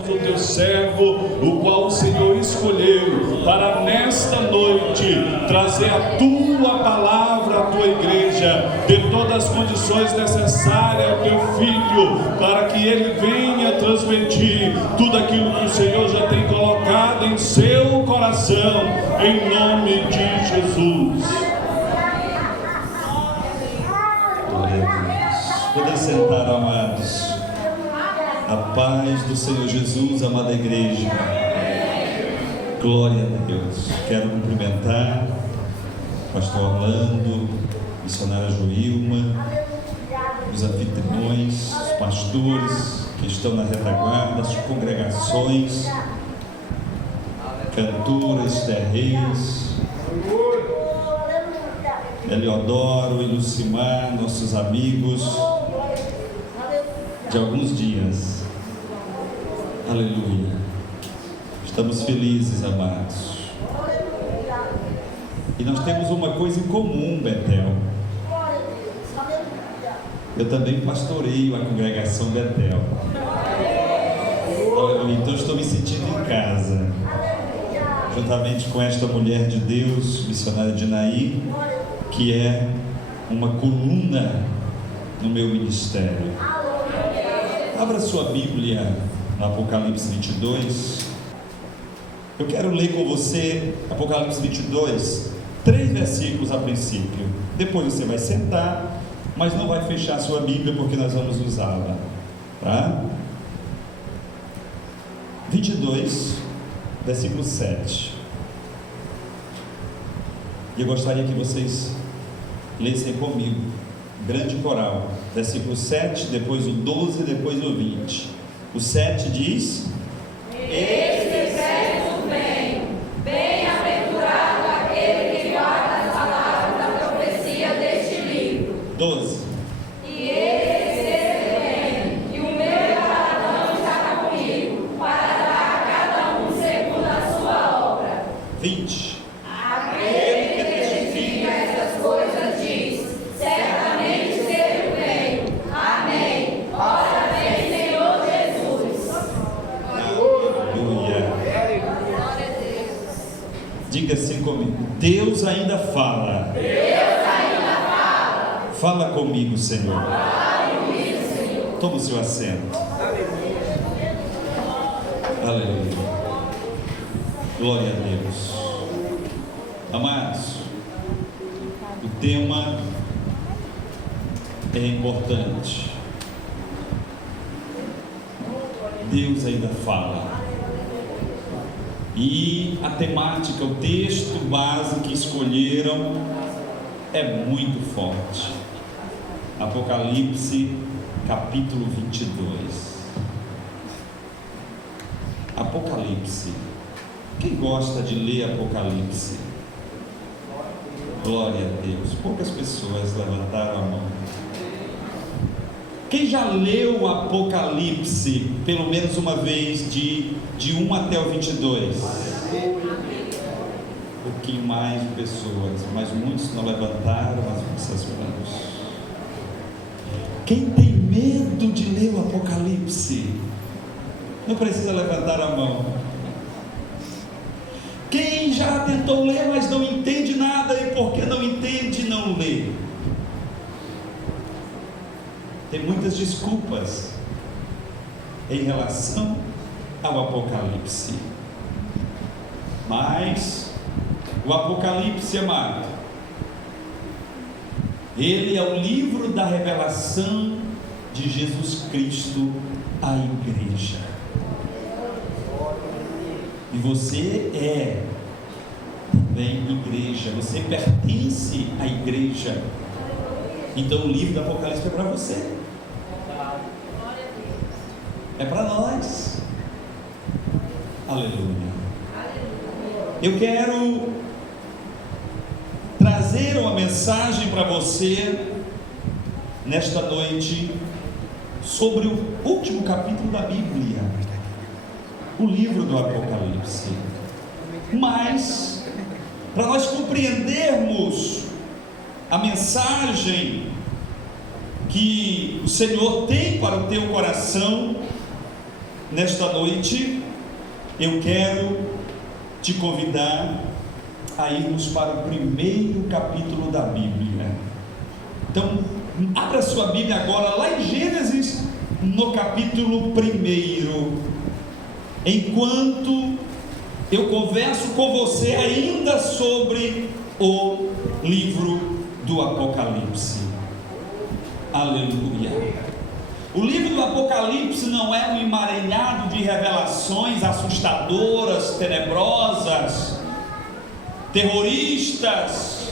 o teu servo, o qual o Senhor escolheu para nesta noite trazer a tua palavra à tua igreja, de todas as condições necessárias ao teu filho, para que ele venha transmitir tudo aquilo que o Senhor já tem colocado em seu coração, em nome de Jesus. Glória a Deus. Podem sentar, amados. A paz do Senhor Jesus, amada igreja. Glória a Deus. Quero cumprimentar o pastor Orlando, missionária Joilma, os anfitriões, os pastores que estão na retaguarda, as congregações, cantora Esther Reis, Eliodoro e Lucimar, nossos amigos de alguns dias. Aleluia. Estamos felizes, amados. E nós temos uma coisa em comum, Betel. Eu também pastoreio a congregação Betel. Aleluia. Então estou me sentindo em casa, juntamente com esta mulher de Deus, missionária de Naí, que é uma coluna no meu ministério. Abra sua Bíblia no Apocalipse 22. Eu quero ler com você Apocalipse 22, 3 versículos a princípio. Depois você vai sentar, mas não vai fechar a sua Bíblia, porque nós vamos usá-la, tá? 22, versículo 7. E eu gostaria que vocês lessem comigo, grande coral, versículo 7, depois o 12, depois o 20. O 7 diz: Eis que certo vem, bem-aventurado aquele que guarda as palavras da profecia deste livro. 12. E eis que certo vem, e o meu galardão está comigo, para dar a cada um segundo a sua obra. 20. Aquele que testifica essas coisas diz: certamente certo venho. Amém. Ora vem, Senhor Jesus. Aleluia. Diga assim comigo: Deus ainda fala. Deus ainda fala. Fala comigo, Senhor. Fala comigo, Senhor. Toma o seu assento. Aleluia. Glória a Deus. Amados, o tema é importante. Deus ainda fala. E a temática, o texto base que escolheram é muito forte. Apocalipse, capítulo 22. Apocalipse. Quem gosta de ler Apocalipse? Glória a Deus. Poucas pessoas levantaram a mão. Quem já leu o Apocalipse pelo menos uma vez, de 1 até o 22? Um pouquinho mais de pessoas, mas muitos não levantaram as suas mãos. Quem tem medo de ler o Apocalipse, não precisa levantar a mão. Quem já tentou ler, mas não entende nada, e porque não entende, não lê. Tem muitas desculpas em relação ao Apocalipse. Mas o Apocalipse, amado, ele é o livro da revelação de Jesus Cristo à igreja. E você é também igreja, você pertence à igreja. Então o livro do Apocalipse é para você, é para nós. Aleluia. Eu quero trazer uma mensagem para você nesta noite sobre o último capítulo da Bíblia, o livro do Apocalipse. Mas para nós compreendermos a mensagem que o Senhor tem para o teu coração, nesta noite, eu quero te convidar a irmos para o primeiro capítulo da Bíblia. Então, abra sua Bíblia agora, lá em Gênesis, no capítulo 1. Enquanto eu converso com você ainda sobre o livro do Apocalipse. Aleluia. O livro do Apocalipse não é um emaranhado de revelações assustadoras, tenebrosas, terroristas,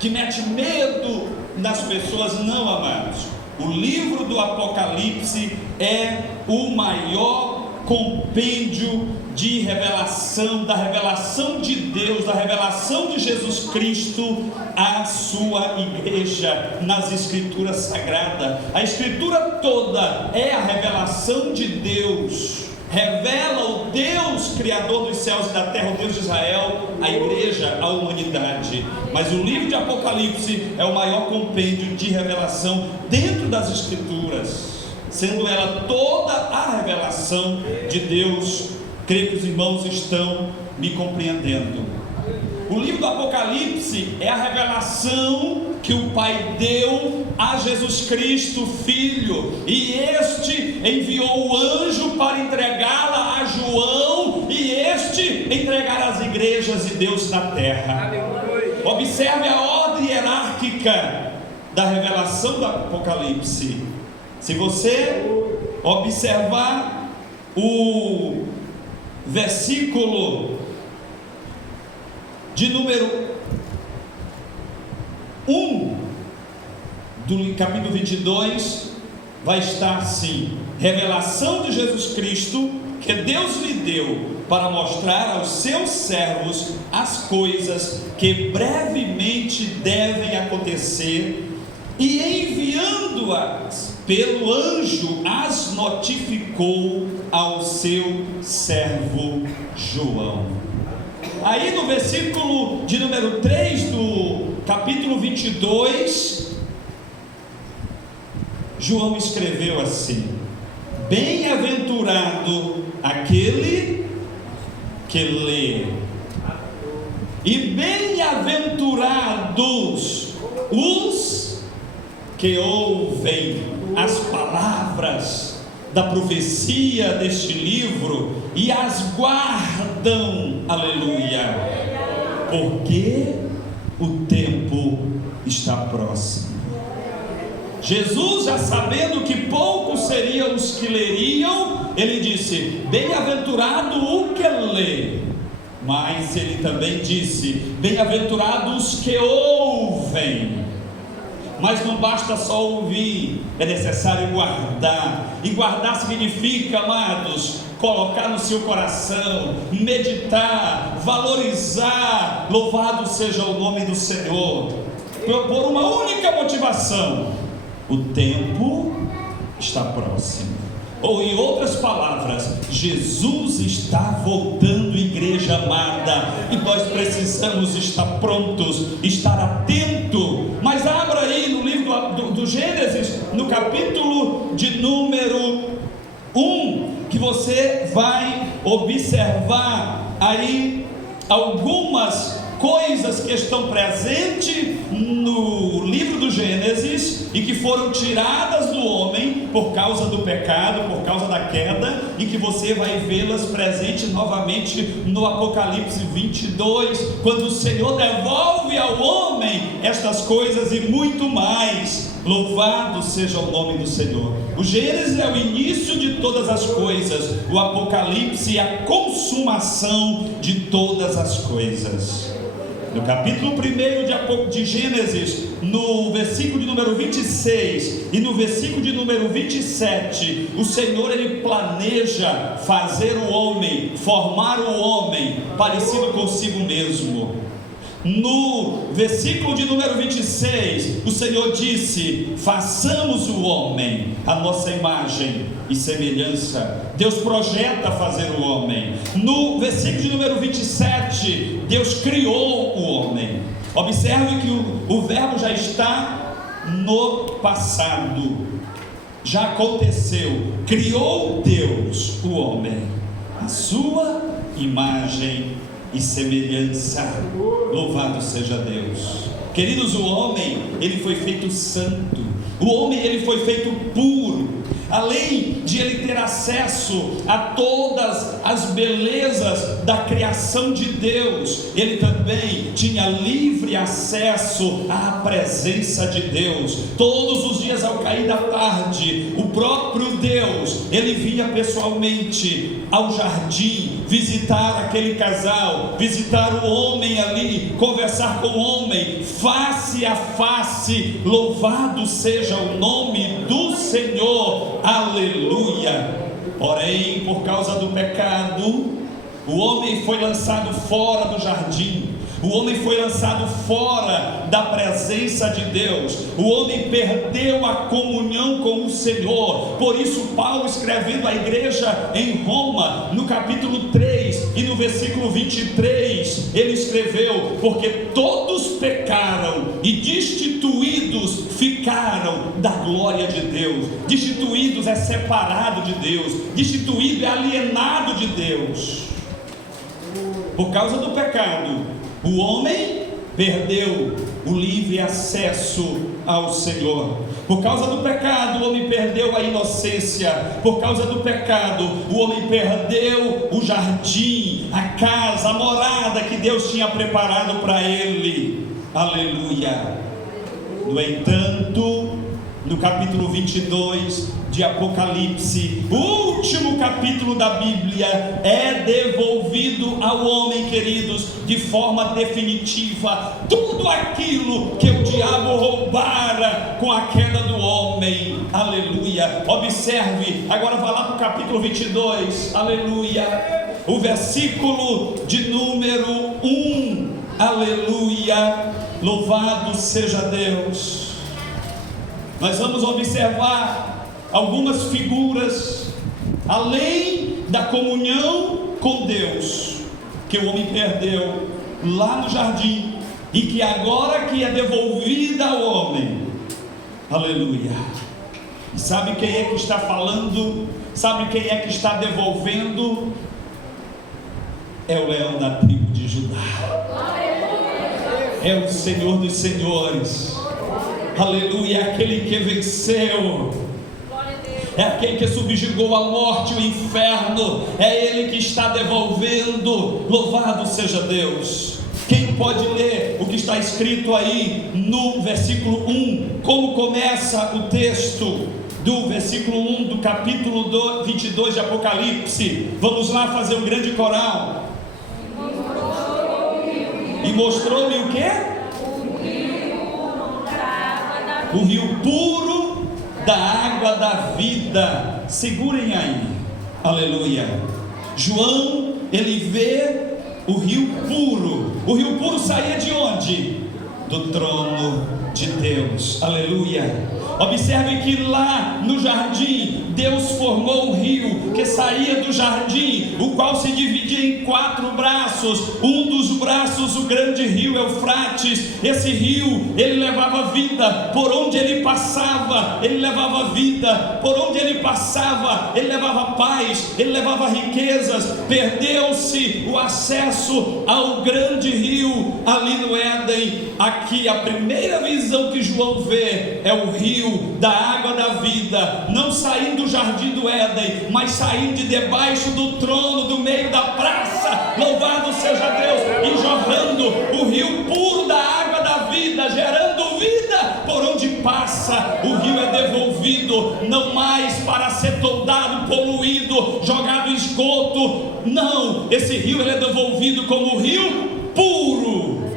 que mete medo nas pessoas, não, amados. O livro do Apocalipse é o maior compêndio de revelação, da revelação de Deus, da revelação de Jesus Cristo à sua igreja nas Escrituras Sagradas. A Escritura toda é a revelação de Deus, revela o Deus Criador dos céus e da terra, o Deus de Israel, a igreja, a humanidade. Mas o livro de Apocalipse é o maior compêndio de revelação dentro das Escrituras, sendo ela toda a revelação de Deus. Creio que os irmãos estão me compreendendo. O livro do Apocalipse é a revelação que o Pai deu a Jesus Cristo, Filho, e este enviou o anjo para entregá-la a João, e este entregar às igrejas de Deus na terra. Observe a ordem hierárquica da revelação do Apocalipse. Se você observar o versículo de número 1 do capítulo 22, vai estar assim: revelação de Jesus Cristo que Deus lhe deu para mostrar aos seus servos as coisas que brevemente devem acontecer, e enviando-as pelo anjo as notificou ao seu servo João. Aí no versículo de número 3 do capítulo 22, João escreveu assim: bem-aventurado aquele que lê, e bem-aventurados os que ouvem as palavras da profecia deste livro e as guardam, aleluia, porque o tempo está próximo. Jesus, já sabendo que poucos seriam os que leriam, ele disse: bem-aventurado o que lê, mas ele também disse: bem-aventurados os que ouvem. Mas não basta só ouvir, é necessário guardar. E guardar significa, amados, colocar no seu coração, meditar, valorizar. Louvado seja o nome do Senhor, por uma única motivação: o tempo está próximo. Ou em outras palavras, Jesus está voltando, igreja amada, e nós precisamos estar prontos, estar atento. Mas abra aí no livro do Gênesis, no capítulo de número 1, que você vai observar aí algumas coisas que estão presentes no livro do Gênesis e que foram tiradas do homem por causa do pecado, por causa da queda, e que você vai vê-las presentes novamente no Apocalipse 22, quando o Senhor devolve ao homem estas coisas e muito mais. Louvado seja o nome do Senhor. O Gênesis é o início de todas as coisas, o Apocalipse é a consumação de todas as coisas. No capítulo 1 de Gênesis, no versículo de número 26 e no versículo de número 27, o Senhor, ele planeja fazer o homem, formar o homem parecido consigo mesmo. No versículo de número 26, o Senhor disse: façamos o homem a nossa imagem e semelhança. Deus projeta fazer o homem. No versículo de número 27, Deus criou o homem. Observe que o verbo já está no passado. já aconteceu. Criou Deus o homem, a sua imagem e semelhança. Louvado seja Deus. Queridos, o homem, ele foi feito santo. O homem, ele foi feito puro. Além de ele ter acesso a todas as belezas da criação de Deus, ele também tinha livre acesso à presença de Deus. Todos os dias ao cair da tarde, o próprio Deus, ele vinha pessoalmente ao jardim, visitar aquele casal, visitar o homem ali, conversar com o homem, face a face. Louvado seja o nome do Senhor, aleluia. Porém, por causa do pecado, o homem foi lançado fora do jardim. O homem foi lançado fora da presença de Deus. O homem perdeu a comunhão com o Senhor. Por isso Paulo, escrevendo à igreja em Roma, no capítulo 3 e no versículo 23, ele escreveu: porque todos pecaram e destituídos ficaram da glória de Deus. Destituídos é separado de Deus, destituído é alienado de Deus. Por causa do pecado, o homem perdeu o livre acesso ao Senhor. Por causa do pecado, o homem perdeu a inocência. Por causa do pecado, o homem perdeu o jardim, a casa, a morada que Deus tinha preparado para ele. Aleluia. No entanto, no capítulo 22 de Apocalipse, o último capítulo da Bíblia, é devolvido ao homem, queridos, de forma definitiva, tudo aquilo que o diabo roubara com a queda do homem. Aleluia. Observe, agora vai lá para o capítulo 22, aleluia, o versículo de número 1, aleluia, louvado seja Deus. Nós vamos observar algumas figuras, além da comunhão com Deus, que o homem perdeu lá no jardim, e que agora que é devolvida ao homem. Aleluia. E sabe quem é que está falando? Sabe quem é que está devolvendo? É o leão da tribo de Judá. É o Senhor dos senhores. Aleluia, é aquele que venceu, é aquele que subjugou a morte e o inferno, é ele que está devolvendo. Louvado seja Deus. Quem pode ler o que está escrito aí no versículo 1, como começa o texto do versículo 1 do capítulo 22 de Apocalipse? Vamos lá fazer um grande coral. E mostrou-me o quê? O rio puro da água da vida. Segurem aí, aleluia. João, ele vê o rio puro. O rio puro saía de onde? Do trono de Deus, aleluia. Observe que lá no jardim, Deus formou um rio que saía do jardim, o qual se dividia em 4 braços. Um dos braços, o grande rio Eufrates. Esse rio, ele levava vida. Por onde ele passava, ele levava vida. Por onde ele passava, ele levava paz, ele levava riquezas. Perdeu-se o acesso ao grande rio ali no Éden. Aqui a primeira visão que João vê é o rio da água da vida, não saindo do jardim do Éden, mas saindo de debaixo do trono, do meio da praça. Louvado seja Deus. E jorrando o rio puro da água da vida, gerando vida. Por onde passa, o rio é devolvido, não mais para ser toldado, poluído, jogado em esgoto. Não, esse rio ele é devolvido como rio puro,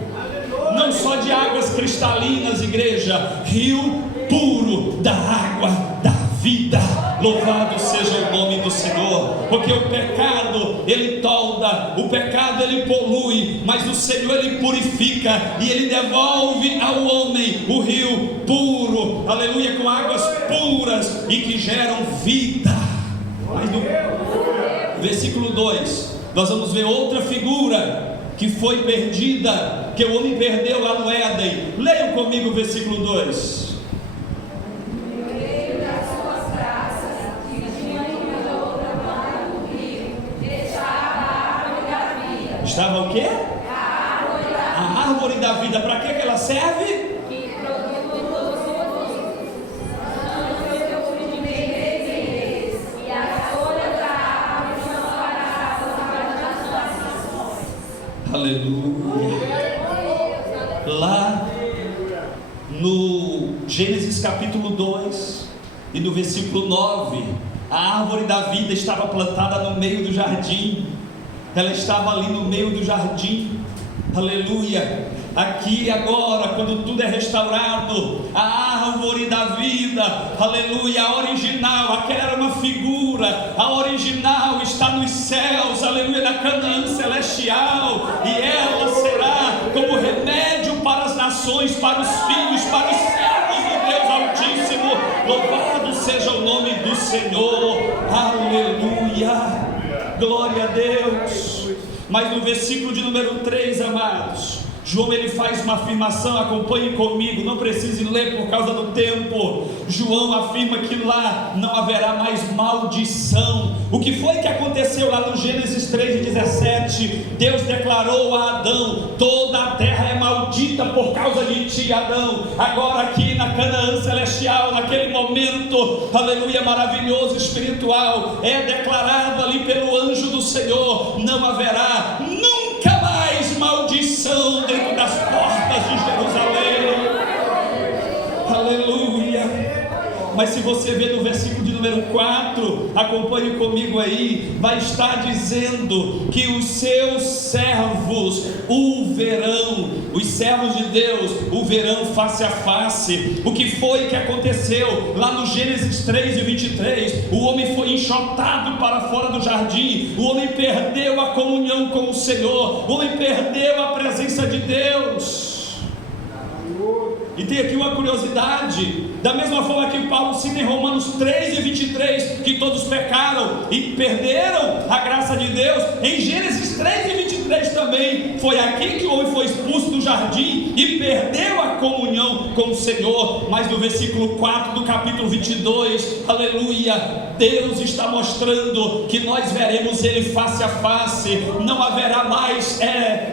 não só de águas cristalinas, igreja, rio puro da água da vida. Louvado seja o nome do Senhor. Porque o pecado ele tolda, o pecado ele polui, mas o Senhor ele purifica e ele devolve ao homem o rio puro, aleluia, com águas puras e que geram vida. Mas no versículo 2 nós vamos ver outra figura que foi perdida, que o homem perdeu lá no Éden. Leiam comigo o versículo 2. Estava o quê? A árvore da vida. Para que ela serve? Aleluia. Lá no Gênesis capítulo 2 e no versículo 9, a árvore da vida estava plantada no meio do jardim. Ela estava ali no meio do jardim. Aleluia. Aqui agora, quando tudo é restaurado, a árvore da vida, aleluia, a original, aquela era uma figura, a original está nos céus, aleluia, na Canaã celestial, e ela será como remédio para as nações, para os filhos, para os servos do Deus Altíssimo. Louvado seja o nome do Senhor, aleluia, glória a Deus. Mas no versículo de número 3, amados, João ele faz uma afirmação, acompanhe comigo, não precise ler por causa do tempo. João afirma que lá não haverá mais maldição. O que foi que aconteceu lá no Gênesis 3:17? Deus declarou a Adão: toda a terra é maldita por causa de ti, Adão. Agora aqui na Canaã celestial, naquele momento, aleluia, maravilhoso, espiritual, é declarado ali pelo anjo do Senhor: não haverá nunca mais maldição dentro das portas de Jerusalém. Aleluia. Mas se você ver no versículo de número 4, acompanhe comigo aí, vai estar dizendo que os seus servos o verão, os servos de Deus o verão face a face. O que foi que aconteceu? Lá no Gênesis 3:23, o homem foi enxotado para fora do jardim, o homem perdeu a comunhão com o Senhor, o homem perdeu a presença de Deus. E tem aqui uma curiosidade, da mesma forma que Paulo cita em Romanos 3:23, que todos pecaram e perderam a graça de Deus, em Gênesis 3:23 também, foi aqui que o homem foi expulso do jardim e perdeu a comunhão com o Senhor. Mas no versículo 4 do capítulo 22, aleluia, Deus está mostrando que nós veremos Ele face a face, não haverá mais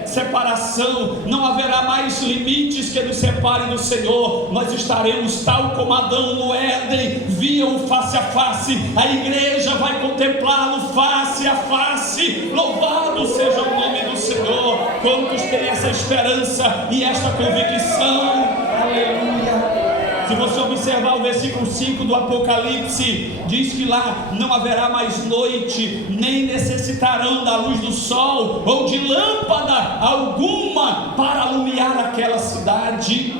separação, não haverá mais limites que nos separem do Senhor. Nós estaremos tal como Adão no Éden viam face a face, a igreja vai contemplá-lo face a face. Louvado seja o nome do Senhor. Quantos têm essa esperança e essa convicção? Aleluia. Se você observar o versículo 5 do Apocalipse, diz que lá não haverá mais noite, nem necessitarão da luz do sol ou de lâmpada alguma para alumiar aquela cidade.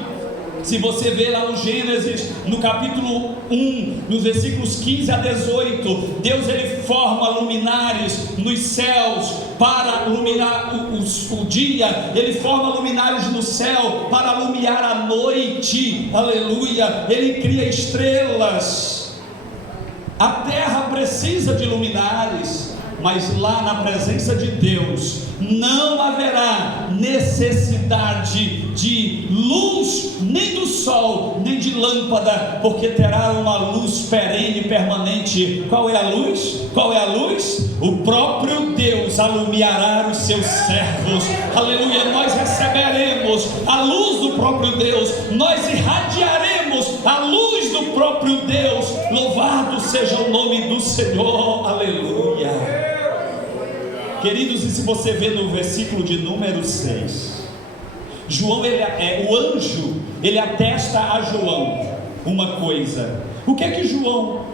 Se você ver lá no Gênesis, no capítulo 1, nos versículos 15 a 18, Deus ele forma luminares nos céus para iluminar o dia, ele forma luminares no céu para alumiar a noite, aleluia, ele cria estrelas. A terra precisa de luminares, mas lá na presença de Deus não haverá necessidade de luz, nem do sol, nem de lâmpada, porque terá uma luz perene e permanente. Qual é a luz? Qual é a luz? O próprio Deus alumiará os seus servos. Aleluia, nós receberemos a luz do próprio Deus, nós irradiaremos a luz do próprio Deus. Louvado seja o nome do Senhor. Aleluia. Queridos, e se você ver no versículo de número 6, João, o anjo, ele atesta a João uma coisa. O que é que o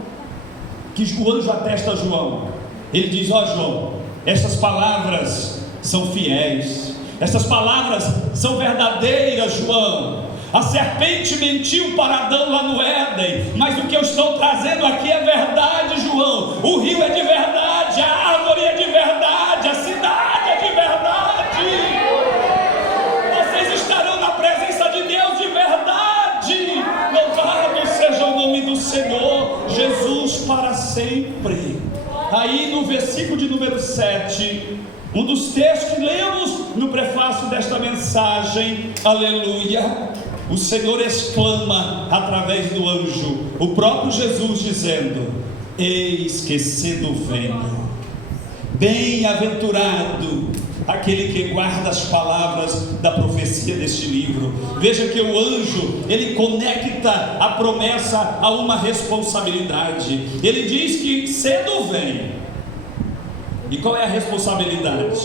anjo atesta a João? Ele diz: ó João, essas palavras são fiéis, essas palavras são verdadeiras, João. A serpente mentiu para Adão lá no Éden, mas o que eu estou trazendo aqui é verdade, João. O rio é de verdade, a árvore é de verdade, a cidade é de verdade. Vocês estarão na presença de Deus de verdade. Louvado seja o nome do Senhor Jesus para sempre. Aí no versículo de número 7, um dos textos que lemos no prefácio desta mensagem, aleluia, o Senhor exclama através do anjo, o próprio Jesus dizendo: eis que cedo venho, bem-aventurado aquele que guarda as palavras da profecia deste livro. Veja que o anjo, ele conecta a promessa a uma responsabilidade. Ele diz que cedo vem. E qual é a responsabilidade?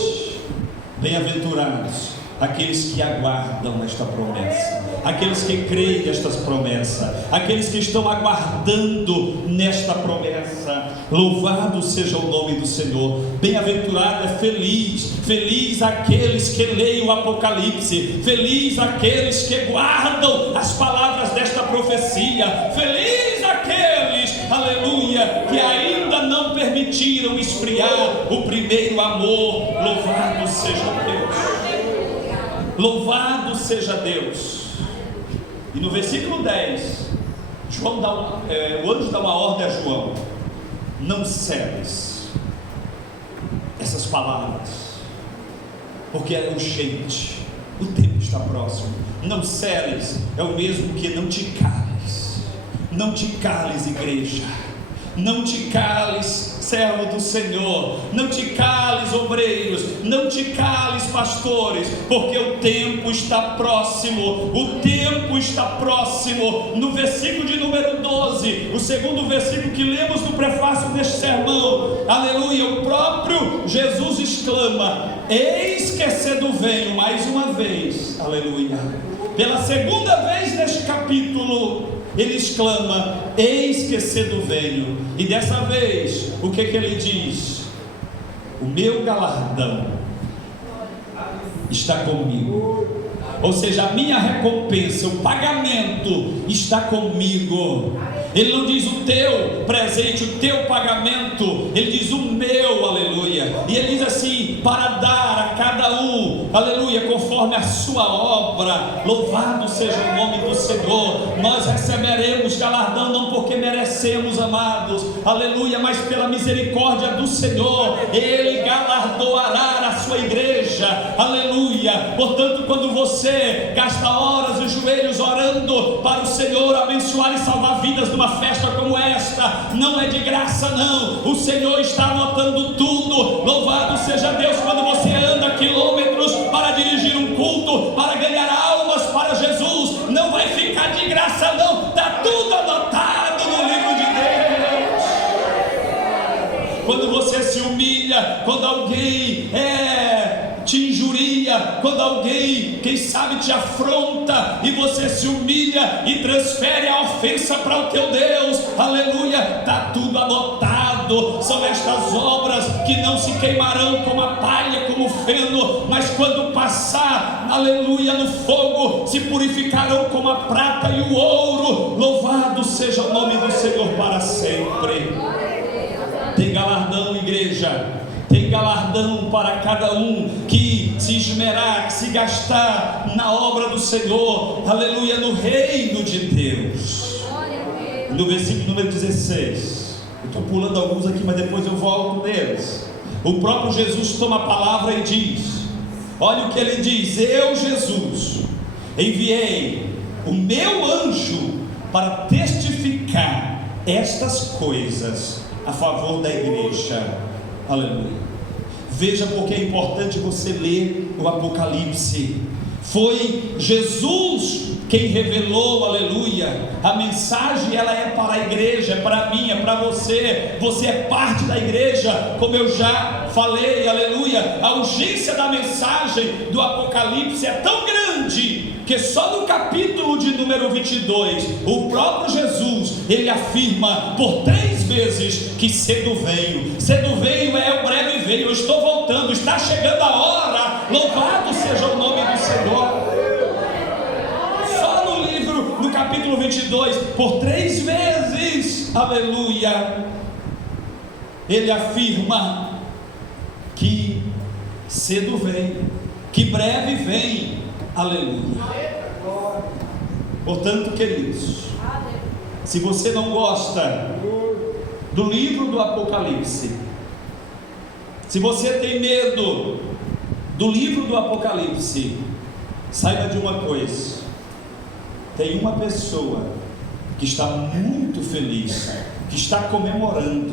Bem-aventurados aqueles que aguardam esta promessa, aqueles que creem nestas promessas, aqueles que estão aguardando nesta promessa. Louvado seja o nome do Senhor. Bem-aventurado é feliz aqueles que leem o Apocalipse, feliz aqueles que guardam as palavras desta profecia, feliz aqueles, aleluia, que ainda não permitiram esfriar o primeiro amor. Louvado seja Deus. Louvado seja Deus. E no versículo 10, o anjo dá uma ordem a João: não celes essas palavras, porque é urgente, o tempo está próximo. Não celes é o mesmo que não te cales. Não te cales, igreja. Não te cales, servo do Senhor. Não te cales, obreiros. Não te cales, pastores, porque o tempo está próximo. O tempo está próximo. No versículo de número 12, o segundo versículo que lemos no prefácio deste sermão, aleluia, o próprio Jesus exclama: eis que cedo venho. Mais uma vez, aleluia, pela segunda vez neste capítulo, ele exclama: eis que cedo venho. E dessa vez, o que ele diz? O meu galardão está comigo. Ou seja, a minha recompensa, o pagamento está comigo. Ele não diz o teu presente, o teu pagamento, ele diz o meu, aleluia. E ele diz assim: para dar a cada um, aleluia, conforme a sua obra. Louvado seja o nome do Senhor. Nós receberemos galardão não porque merecemos, amados, aleluia, mas pela misericórdia do Senhor. Ele galardoará a sua igreja, aleluia. Portanto, quando você gasta horas e joelhos orando para o Senhor abençoar e salvar vidas numa festa como esta, não é de graça não. O Senhor está anotando tudo. Louvado seja Deus. Quando você anda quilômetros para dirigir um culto, para ganhar almas para Jesus, não vai ficar de graça não. Está tudo anotado no livro de Deus. Quando você se humilha, quando alguém te injuria, quando alguém, quem sabe, te afronta, e você se humilha e transfere a ofensa para o teu Deus, aleluia, está tudo anotado. São estas obras que não se queimarão como a palha, como o feno, mas quando passar, aleluia, no fogo, se purificarão como a prata e o ouro. Louvado seja o nome do Senhor para sempre. Tem galardão, igreja. Tem galardão para cada um que se esmerar, que se gastar na obra do Senhor, aleluia, no reino de Deus. No versículo número 16, eu estou pulando alguns aqui, mas depois eu volto neles. O próprio Jesus toma a palavra e diz: olha o que ele diz: eu, Jesus, enviei o meu anjo para testificar estas coisas a favor da igreja. Aleluia. Veja porque é importante você ler o Apocalipse. Foi Jesus quem revelou, aleluia, a mensagem. Ela é para a igreja, é para mim, é para você. Você é parte da igreja, como eu já falei, aleluia. A urgência da mensagem do Apocalipse é tão grande que só no capítulo de número 22, o próprio Jesus, ele afirma por 3 vezes que cedo veio. Cedo veio é o breve veio. Eu estou voltando, está chegando a hora. Louvado seja o nome do Senhor. Só no livro, no capítulo 22, por 3 vezes, aleluia, ele afirma que cedo vem, que breve vem, aleluia. Portanto, queridos, se você não gosta do livro do Apocalipse, se você tem medo do livro do Apocalipse, saiba de uma coisa: tem uma pessoa que está muito feliz, que está comemorando,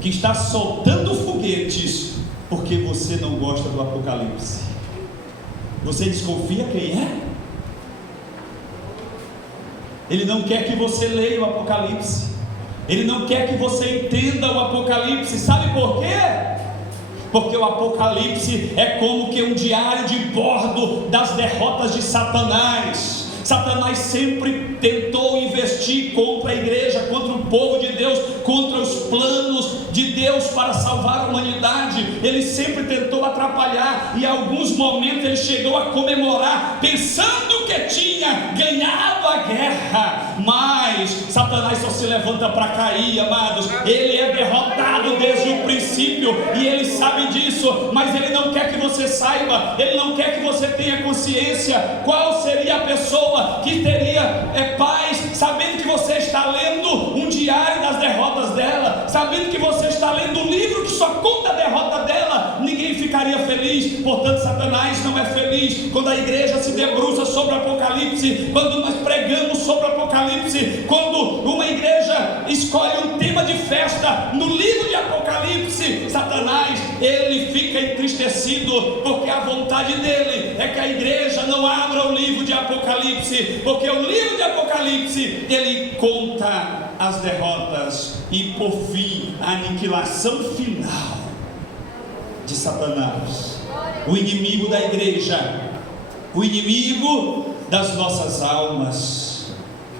que está soltando foguetes porque você não gosta do Apocalipse. Você desconfia quem é? Ele não quer que você leia o Apocalipse. Ele não quer que você entenda o Apocalipse. Sabe por quê? Porque o Apocalipse é como que um diário de bordo das derrotas de Satanás. Satanás sempre tentou investir contra a igreja, contra o povo de Deus, contra os planos de Deus para salvar a humanidade. Ele sempre tentou atrapalhar, e em alguns momentos ele chegou a comemorar, pensando que tinha ganhado a guerra. Mas Satanás só se levanta para cair, amados. Ele é derrotado desde o princípio, e ele sabe disso, mas ele não quer que você saiba, ele não quer que você tenha consciência. Qual seria a pessoa que teria paz, sabendo que você está lendo um diário das derrotas dela, sabendo que você está lendo um livro que só conta a derrota dela? Ninguém ficaria feliz. Portanto, Satanás não é feliz quando a igreja se debruça sobre o Apocalipse, quando nós pregamos sobre o Apocalipse, quando uma igreja escolhe um tema de festa no livro de Apocalipse. Satanás, ele fica entristecido, porque a vontade dele é que a igreja não abra o livro de Apocalipse, porque o livro de Apocalipse, ele conta as derrotas e, por fim, a aniquilação final de Satanás, o inimigo da igreja, o inimigo das nossas almas.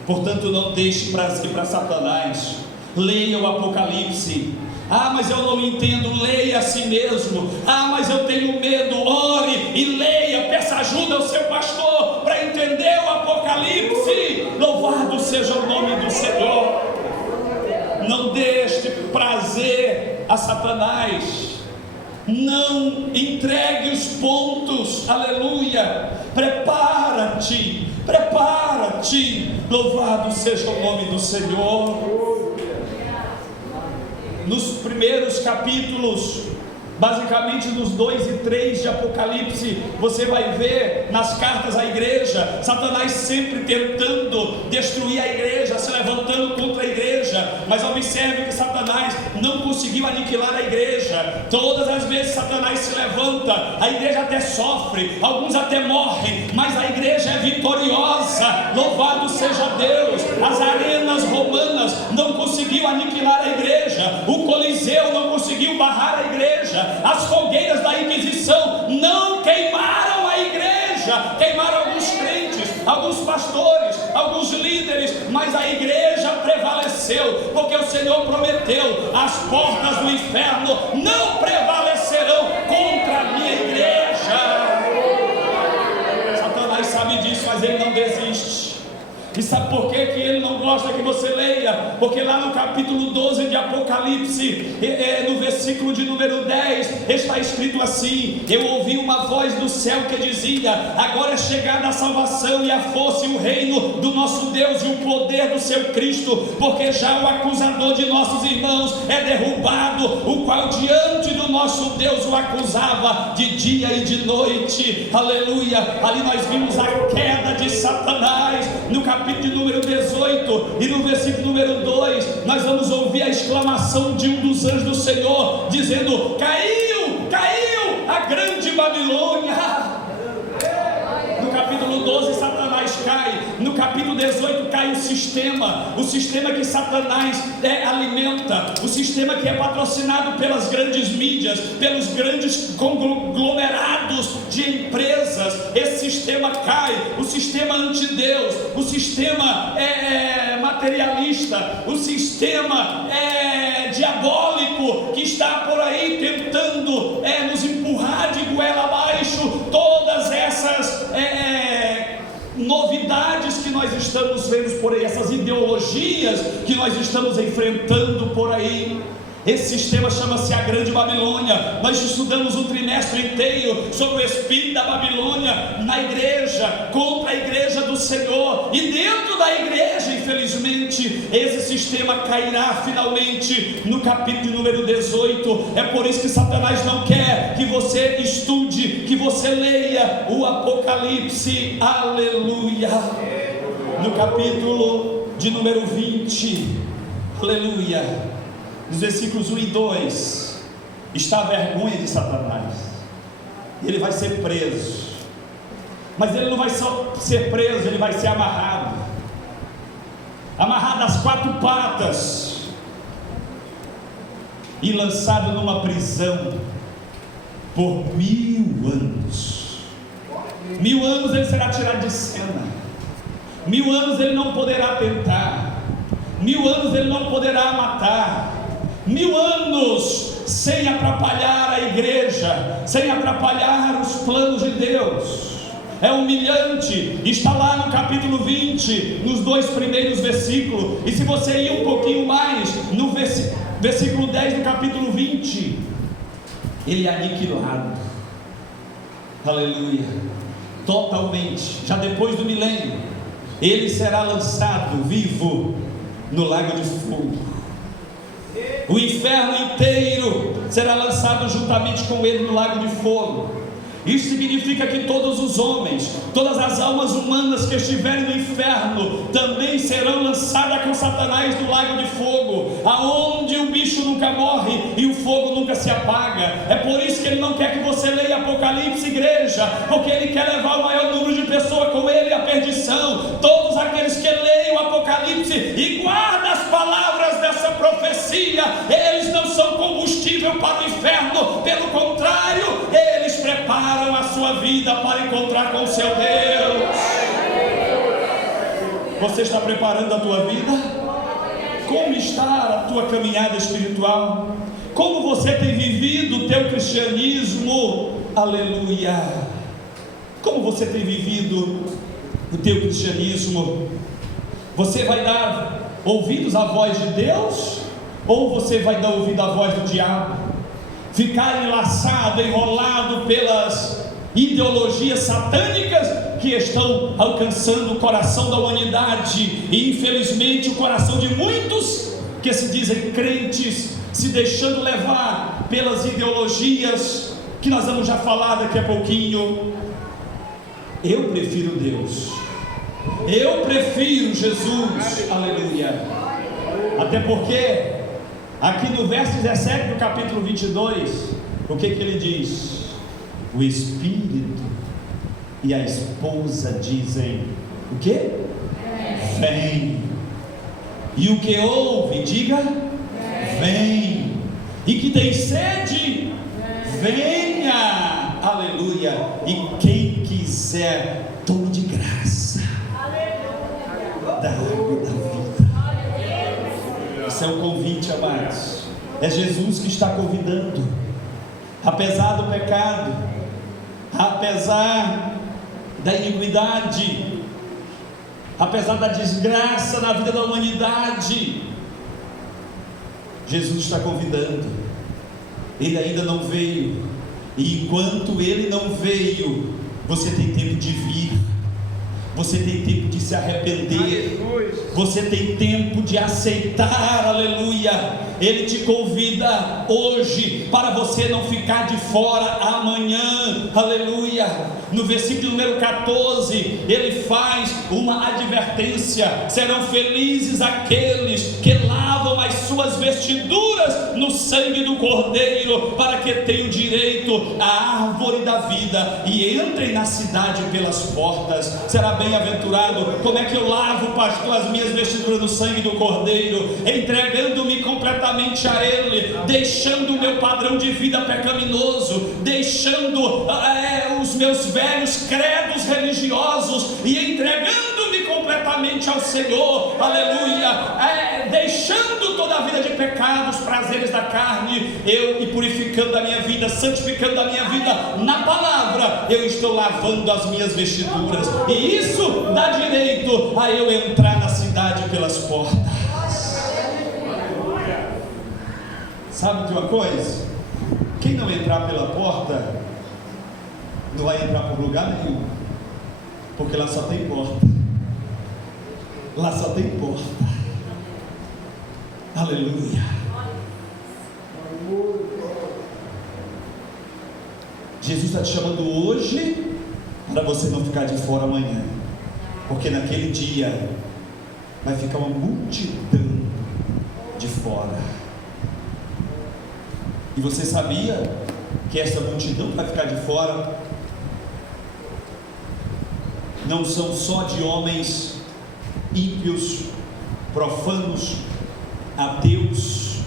Portanto, não deixe prazer para Satanás. Leia o Apocalipse. Ah, mas eu não entendo. Leia a si mesmo. Ah, mas eu tenho medo. Ore e leia, peça ajuda ao seu pastor para entender o Apocalipse. Louvado seja o nome do Senhor. Não deixe prazer a Satanás. Não entregue os pontos. Aleluia. Prepara-te. Prepara-te. Louvado seja o nome do Senhor. Nos primeiros capítulos, basicamente nos 2 e 3 de Apocalipse, você vai ver nas cartas à igreja, Satanás sempre tentando destruir a igreja, se levantando contra a igreja. Mas observe que Satanás não conseguiu aniquilar a igreja. Todas as vezes Satanás se levanta, a igreja até sofre, alguns até morrem, mas a igreja é vitoriosa. Louvado seja Deus. As arenas romanas não conseguiu aniquilar a igreja, o Coliseu não conseguiu barrar a igreja, as fogueiras da Inquisição não queimaram a igreja. Queimaram alguns crentes, alguns pastores, alguns líderes, mas a igreja prevaleceu, porque o Senhor prometeu: as portas do inferno não prevalecerão contra a minha igreja. Satanás sabe disso, mas ele não desiste. E sabe por que ele não gosta que você leia? Porque lá no capítulo 12 de Apocalipse, no versículo de número 10, está escrito assim: eu ouvi uma voz do céu que dizia: agora é chegada a salvação e a força e o reino do nosso Deus e o poder do seu Cristo, porque já o acusador de nossos irmãos é derrubado, o qual diante do nosso Deus o acusava de dia e de noite. Aleluia. Ali nós vimos a queda de Satanás. No capítulo de número 18 e no versículo número 2, nós vamos ouvir a exclamação de um dos anjos do Senhor, dizendo: caiu, caiu a grande Babilônia. No capítulo 12 Satanás cai, no capítulo 18 cai o sistema que Satanás alimenta, o sistema que é patrocinado pelas grandes mídias, pelos grandes conglomerados de empresas. Esse sistema cai, o sistema antideus, o sistema materialista, o sistema diabólico que está por aí tentando nos empurrar de goela abaixo. Todas essas novidades que nós estamos vendo por aí, essas ideologias que nós estamos enfrentando por aí. Esse sistema chama-se a Grande Babilônia. Nós estudamos um trimestre inteiro sobre o espírito da Babilônia na igreja, contra a igreja do Senhor. E dentro da igreja, infelizmente, esse sistema cairá finalmente no capítulo número 18. É por isso que Satanás não quer que você estude, que você leia o Apocalipse. Aleluia. No capítulo de número 20, aleluia, nos versículos 1 e 2, está a vergonha de Satanás. Ele vai ser preso, mas ele não vai só ser preso, ele vai ser amarrado às 4 patas e lançado numa prisão por 1000 anos. 1000 anos ele será tirado de cena, 1000 anos ele não poderá tentar, 1000 anos ele não poderá matar, 1000 anos sem atrapalhar a igreja, sem atrapalhar os planos de Deus. É humilhante. Está lá no capítulo 20, nos 2 primeiros versículos, e se você ir um pouquinho mais, no versículo 10 do capítulo 20, ele é aniquilado, aleluia, totalmente. Já depois do milênio, ele será lançado vivo no lago de fogo. O inferno inteiro será lançado juntamente com ele no lago de fogo. Isso significa que todos os homens, todas as almas humanas que estiverem no inferno, também serão lançadas com Satanás no lago de fogo, aonde o bicho nunca morre e o fogo nunca se apaga. É por isso que ele não quer que você leia Apocalipse, igreja, porque ele quer levar o maior número de pessoas com ele à perdição. Todos aqueles que leem o Apocalipse e guardam as palavras dessa profecia, eles não são combustível para o inferno, pelo contrário, eles preparam a sua vida para encontrar com o seu Deus. Você está preparando a tua vida? Como está a tua caminhada espiritual? Como você tem vivido o teu cristianismo? Aleluia! Como você tem vivido o teu cristianismo? Você vai dar ouvidos à voz de Deus? Ou você vai dar ouvido à voz do diabo? Ficar enlaçado, enrolado pelas ideologias satânicas que estão alcançando o coração da humanidade, e infelizmente o coração de muitos que se dizem crentes, se deixando levar pelas ideologias que nós vamos já falar daqui a pouquinho. Eu prefiro Deus, eu prefiro Jesus, aleluia. Até porque aqui no verso 17 do capítulo 22, o que ele diz? O Espírito e a esposa dizem, o que? Vem. E o que ouve, diga, vem. E que tem sede, venha, aleluia. E quem quiser, tome de graça da água da vida. Esse é o convite, amados. É Jesus que está convidando. Apesar do pecado, apesar da iniquidade, apesar da desgraça na vida da humanidade, Jesus está convidando. Ele ainda não veio, e enquanto Ele não veio, você tem tempo de vir, você tem tempo de se arrepender, você tem tempo de aceitar, aleluia. Ele te convida hoje para você não ficar de fora amanhã, aleluia. No versículo número 14, ele faz uma advertência: serão felizes aqueles que lavam as suas vestiduras no sangue do Cordeiro, para que tenham direito à árvore da vida e entrem na cidade pelas portas. Será bem-aventurado. Como é que eu lavo, pastor, as minhas vestiduras no sangue do Cordeiro? Entregando-me completamente a Ele, deixando o meu padrão de vida pecaminoso, deixando os meus velhos credos religiosos e entregando-me completamente ao Senhor, aleluia, deixando toda a vida de pecados, prazeres da carne, e purificando a minha vida, santificando a minha vida na palavra. Eu estou lavando as minhas vestiduras, e isso dá direito a eu entrar na cidade pelas portas. Sabe de uma coisa? Quem não entrar pela porta não vai entrar por lugar nenhum, porque lá só tem porta. Lá só tem porta. Aleluia. Jesus está te chamando hoje para você não ficar de fora amanhã, porque naquele dia vai ficar uma multidão de fora. E você sabia que essa multidão que vai ficar de fora não são só de homens ímpios, profanos, ateus,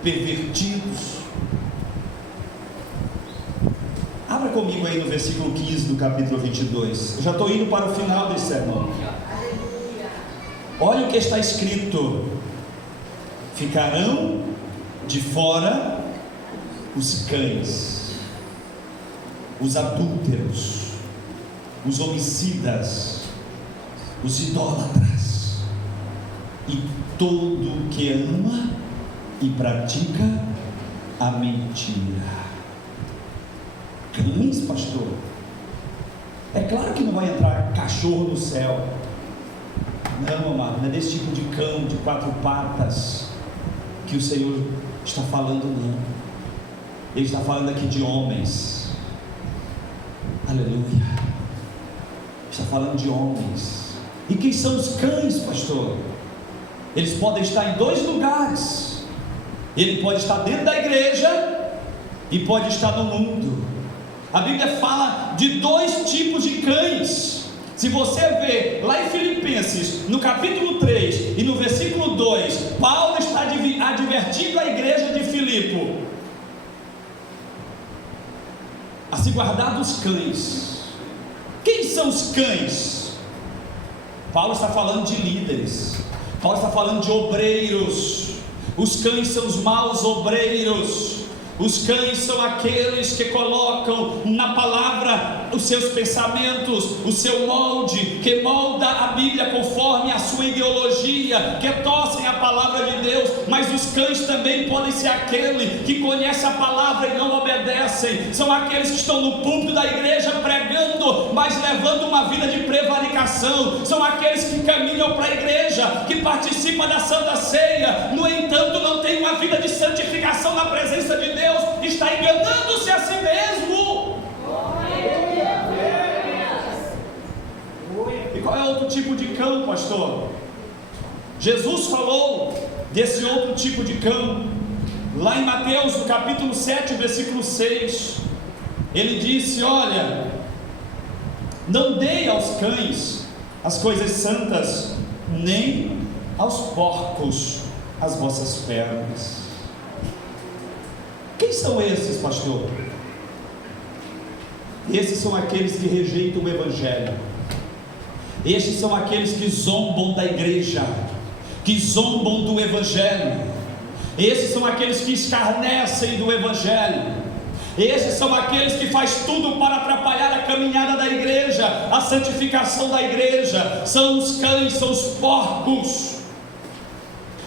pervertidos? Abra comigo aí no versículo 15 do capítulo 22. Eu já estou indo para o final desse sermão. Olha o que está escrito: ficarão de fora os cães, os adúlteros, os homicidas, os idólatras e todo que ama e pratica a mentira. Cães, pastor? É claro que não vai entrar cachorro no céu. Não, amado, não é desse tipo de cão de 4 patas que o Senhor está falando, não. Ele está falando aqui de homens. Aleluia. Está falando de homens. E quem são os cães, pastor? Eles podem estar em 2 lugares. Ele pode estar dentro da igreja e pode estar no mundo. A Bíblia fala de 2 tipos de cães. Se você ver lá em Filipenses, no capítulo 3 e no versículo 2, Paulo está advertindo a igreja de Filipe a se guardar dos cães. Quem são os cães? Paulo está falando de líderes, Paulo está falando de obreiros. Os cães são os maus obreiros. Os cães são aqueles que colocam na palavra os seus pensamentos, o seu molde, que molda a Bíblia conforme a sua ideologia, que torcem a palavra de Deus. Mas os cães também podem ser aquele que conhece a palavra e não obedecem. São aqueles que estão no púlpito da igreja pregando, mas levando uma vida de prevaricação. São aqueles que caminham para a igreja, que participam da Santa Ceia, no entanto não tem uma vida de santificação na presença de Deus. Está enganando-se a si mesmo. E qual é outro tipo de cão, pastor? Jesus falou desse outro tipo de cão lá em Mateus, no capítulo 7, versículo 6. Ele disse: olha, não dei aos cães as coisas santas, nem aos porcos as vossas pernas. Quem são esses, pastor? Esses são aqueles que rejeitam o Evangelho. Esses são aqueles que zombam da igreja, que zombam do Evangelho. Esses são aqueles que escarnecem do Evangelho. Esses são aqueles que faz tudo para atrapalhar a caminhada da igreja, a santificação da igreja. São os cães, são os porcos.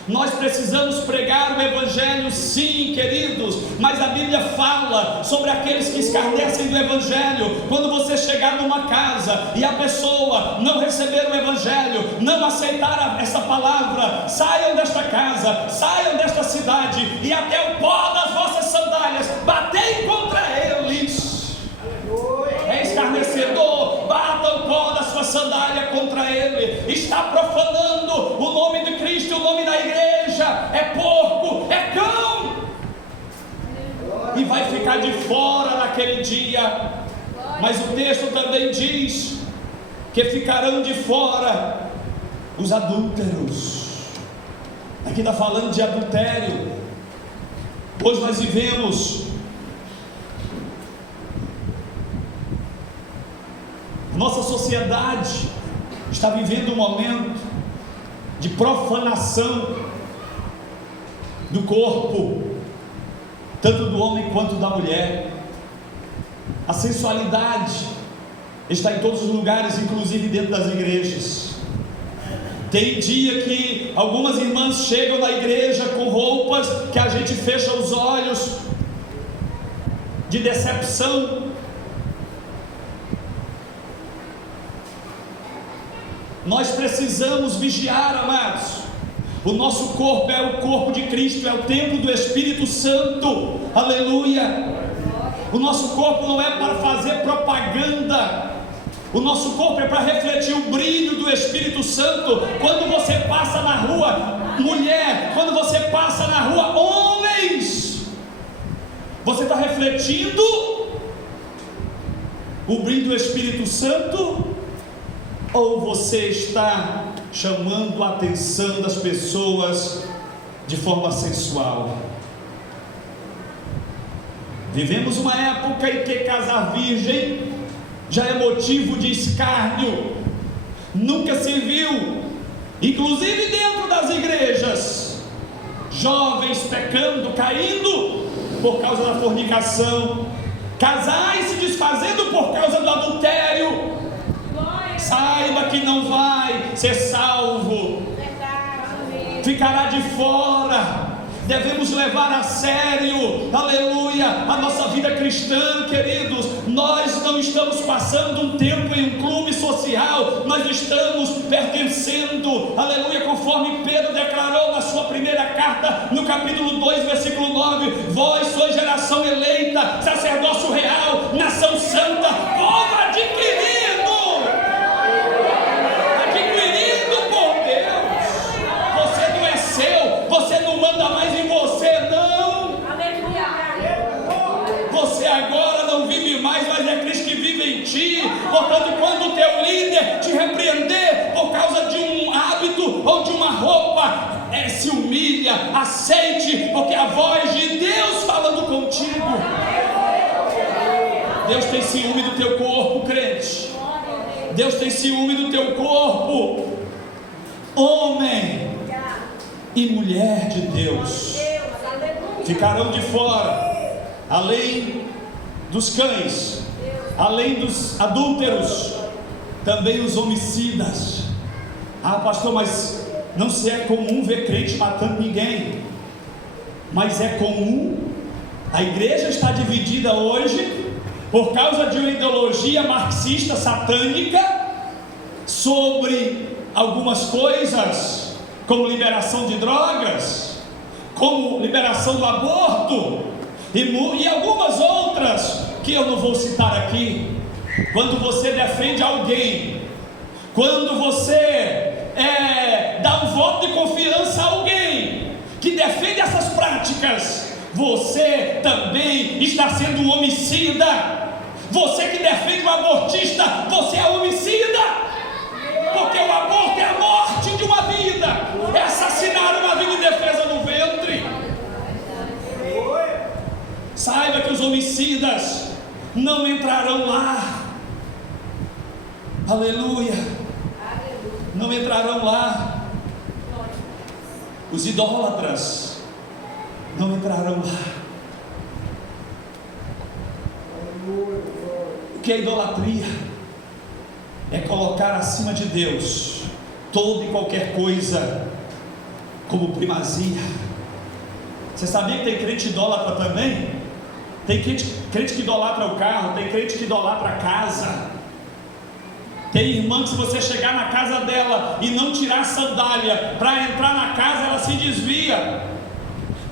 Nós precisamos pregar o Evangelho, sim, queridos, mas a Bíblia fala sobre aqueles que escarnecem do Evangelho. Quando você chegar numa casa e a pessoa não receber o Evangelho, não aceitar essa palavra, saiam desta casa, saiam desta cidade, e até o pó das vossas sandálias batei contra eles. É escarnecedor, bata o pó da sua sandália contra ele. Está profanando o nome de Cristo, o nome da igreja. É porco, é cão, e vai ficar de fora naquele dia. Mas o texto também diz que ficarão de fora os adúlteros. Aqui está falando de adultério. Hoje nós vivemos, nossa sociedade está vivendo um momento de profanação do corpo, tanto do homem quanto da mulher. A sensualidade está em todos os lugares, inclusive dentro das igrejas. Tem dia que algumas irmãs chegam na igreja com roupas que a gente fecha os olhos, de decepção. Nós precisamos vigiar, amados. O nosso corpo é o corpo de Cristo, é o templo do Espírito Santo. Aleluia. O nosso corpo não é para fazer propaganda. O nosso corpo é para refletir o brilho do Espírito Santo. Quando você passa na rua, mulher, quando você passa na rua, homens, Você está refletindo o brilho do Espírito Santo? Ou você está chamando a atenção das pessoas de forma sensual? Vivemos uma época em que casar virgem já é motivo de escárnio. Nunca se viu, inclusive dentro das igrejas, jovens pecando, caindo por causa da fornicação, casais se desfazendo por causa do adultério. Saiba que não vai ser salvo, ficará de fora. Devemos levar a sério, aleluia, a nossa vida cristã, queridos. Nós não estamos passando um tempo em um clube social, nós estamos pertencendo, aleluia, conforme Pedro declarou na sua primeira carta, no capítulo 2, versículo 9: vós sois geração eleita, sacerdócio real, nação santa, povo adquirido por Deus. Você não é seu, você não manda mais em você, não. Você agora não vive mais, mas é Cristo que vive em ti. Portanto, quando o teu líder te repreender por causa de um hábito ou de uma roupa, se humilha, aceite, porque é a voz de Deus falando contigo. Deus tem ciúme do teu corpo, crente. Deus tem ciúme do teu corpo. Homem e mulher de Deus ficarão de fora, além dos cães, além dos adúlteros, também os homicidas. Ah, pastor, mas não se é comum ver crente matando ninguém. Mas é comum. A igreja está dividida hoje por causa de uma ideologia marxista satânica sobre algumas coisas, como liberação de drogas, como liberação do aborto e algumas outras que eu não vou citar aqui. Quando você defende alguém, quando você dá um voto de confiança a alguém que defende essas práticas, você também está sendo um homicida. Você que defende o abortista, você é homicida. Porque o aborto é a morte de uma vida, é assassinar uma vida em defesa do ventre. Saiba que os homicidas não entrarão lá. Aleluia. Não entrarão lá. Os idólatras não entrarão lá. O que é idolatria? É colocar acima de Deus toda e qualquer coisa como primazia. Você sabia que tem crente idólatra também? Tem crente que idolatra o carro, tem crente que idolatra a casa. Tem irmã que, se você chegar na casa dela e não tirar a sandália para entrar na casa, ela se desvia.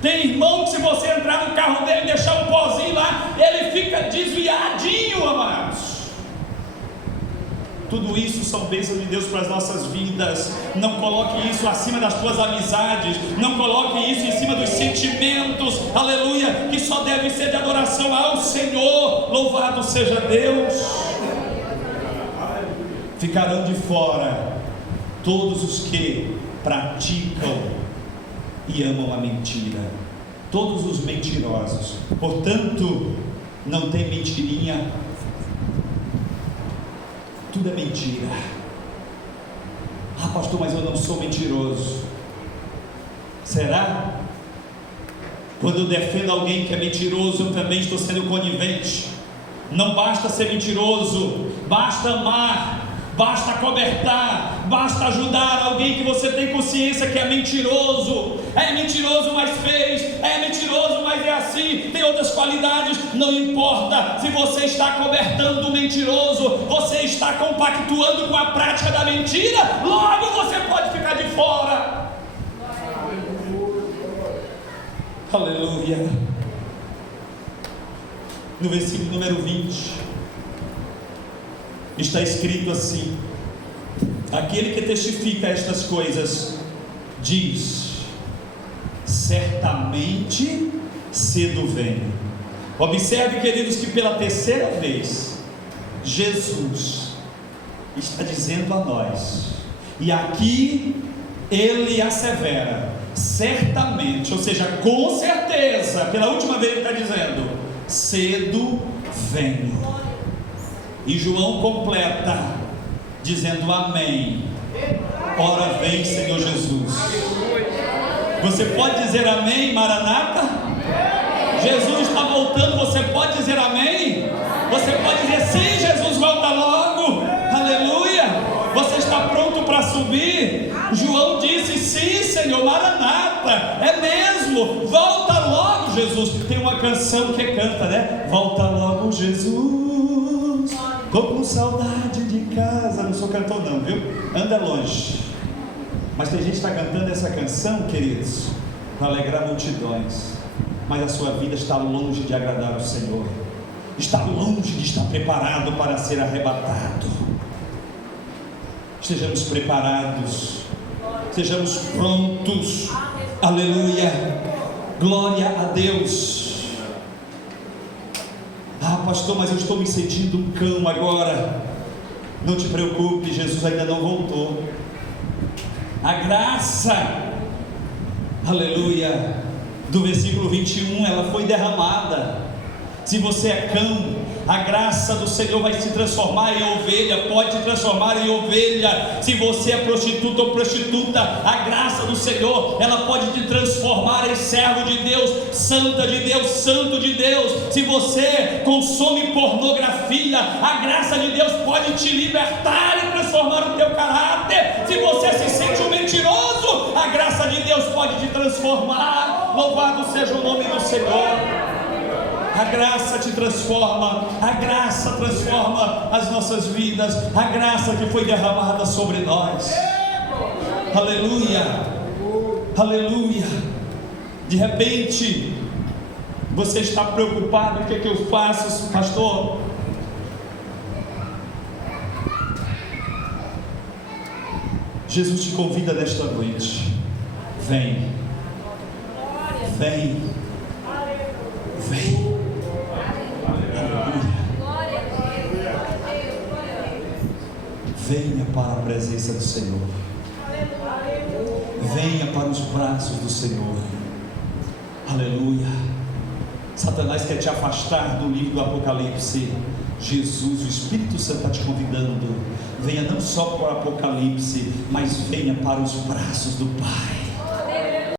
Tem irmão que, se você entrar no carro dele e deixar um pozinho lá, ele fica desviadinho, amados. Tudo isso são bênçãos de Deus para as nossas vidas. Não coloque isso acima das tuas amizades. Não coloque isso em cima dos sentimentos, aleluia, que só devem ser de adoração ao Senhor. Louvado seja Deus. Ficarão de fora todos os que praticam e amam a mentira, todos os mentirosos. Portanto, não tem mentirinha. Tudo é mentira. Ah, pastor, mas eu não sou mentiroso. Será? Quando eu defendo alguém que é mentiroso, eu também estou sendo conivente. Não basta ser mentiroso, basta amar, basta cobertar, basta ajudar alguém que você tem consciência que é mentiroso, mas fez, é mentiroso, mas é assim, tem outras qualidades. Não importa se você está cobertando o mentiroso, você está compactuando com a prática da mentira, logo você pode ficar de fora. Aleluia. No versículo número 20 está escrito assim: aquele que testifica estas coisas diz: certamente cedo vem. Observe, queridos, que pela terceira vez, Jesus está dizendo a nós, e aqui ele assevera, certamente, ou seja, com certeza, pela última vez ele está dizendo, cedo venho. E João completa, dizendo amém. Ora vem, Senhor Jesus. Você pode dizer amém, Maranata? Jesus está voltando, você pode dizer amém? Você pode dizer sim, Jesus volta logo, aleluia. Você está pronto para subir? João disse sim, Senhor, Maranata, é mesmo, volta logo, Jesus. Tem uma canção que canta, né? Volta logo, Jesus, tô com saudade de casa. Não sou cantor não, viu? Anda longe. Mas tem gente que está cantando essa canção, queridos, para alegrar multidões, mas a sua vida está longe de agradar o Senhor, está longe de estar preparado para ser arrebatado. Estejamos preparados, sejamos prontos, aleluia, glória a Deus. Ah, pastor, mas eu estou me sentindo um cão agora. Não te preocupe, Jesus ainda não voltou. A graça, aleluia, do versículo 21, ela foi derramada. Se você é cão, a graça do Senhor vai se transformar em ovelha, pode se transformar em ovelha. Se você é prostituta ou prostituta, a graça do Senhor, ela pode te transformar em servo de Deus, santa de Deus, santo de Deus. Se você consome pornografia, a graça de Deus pode te libertar e transformar o teu caráter. Se você se sente um mentiroso, a graça de Deus pode te transformar. Louvado seja o nome do Senhor. A graça te transforma, a graça transforma as nossas vidas, a graça que foi derramada sobre nós. Aleluia, aleluia. De repente, você está preocupado: o que é que eu faço, pastor? Jesus te convida nesta noite. Vem, vem, vem. Venha para a presença do Senhor. Venha para os braços do Senhor. Aleluia. Satanás quer te afastar do livro do Apocalipse. Jesus, o Espírito Santo está te convidando. Venha não só para o Apocalipse, mas venha para os braços do Pai.